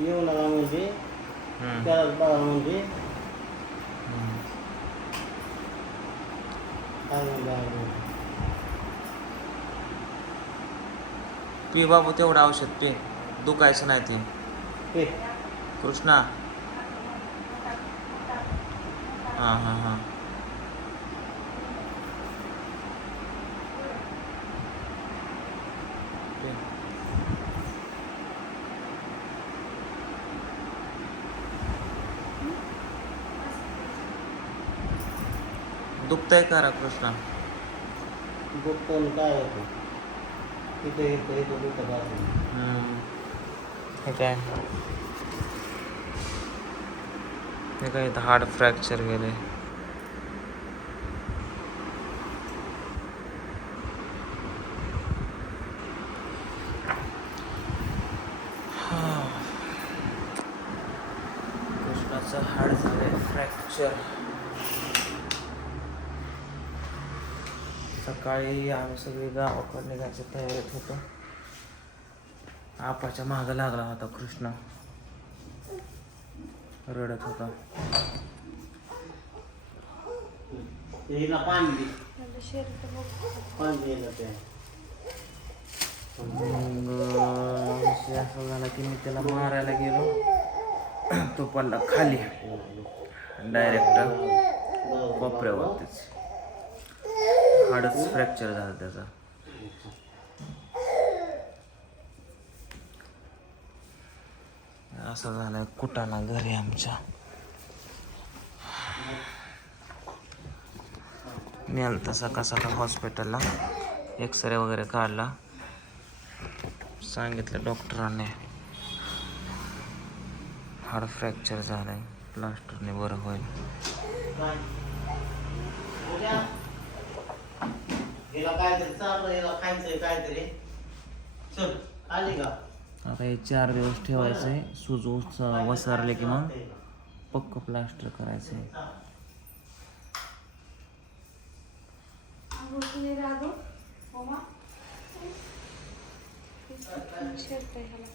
येऊ नका म्हणजे. घरात बघा म्हणजे. पी बाबू तेवढं औषध पी. दुखायचं नाही ते. ते कृष्णा. हां हां हां पी. दुखतंय का रे कृष्णा? दुखतं काय होतं इथं इथं इथं दुखत असेल. हे काय? हे काय इथं हार्ड फ्रॅक्चर गेले कृष्णाचं हाड झालंय फ्रॅक्चर. सकाळी आम्ही सगळी गावाकडे निघायच्या तयारीत होतो. आपाच्या मागं लागला होता कृष्ण. रडत होता. मग असा झाला की मी त्याला मारायला गेलो. तो पडला खाली. डायरेक्ट कोपऱ्यावरतीच. हाडच फ्रॅक्चर झाला त्याचा. असं झालंय कुटाणा घरी आमच्या. नेल तर सकाळ सकाळ हॉस्पिटलला एक्सरे वगैरे काढला. सांगितलं डॉक्टरांनी हाड फ्रॅक्चर झालंय. प्लास्टरने बरं होईल. हिला काहीतरी चाललं हिला खायचंय काहीतरी. चल आली का? आता हे चार दिवस ठेवायचंय. सूज उच वसारले की मग पक्क प्लास्टर शर्ट आहे ह्याला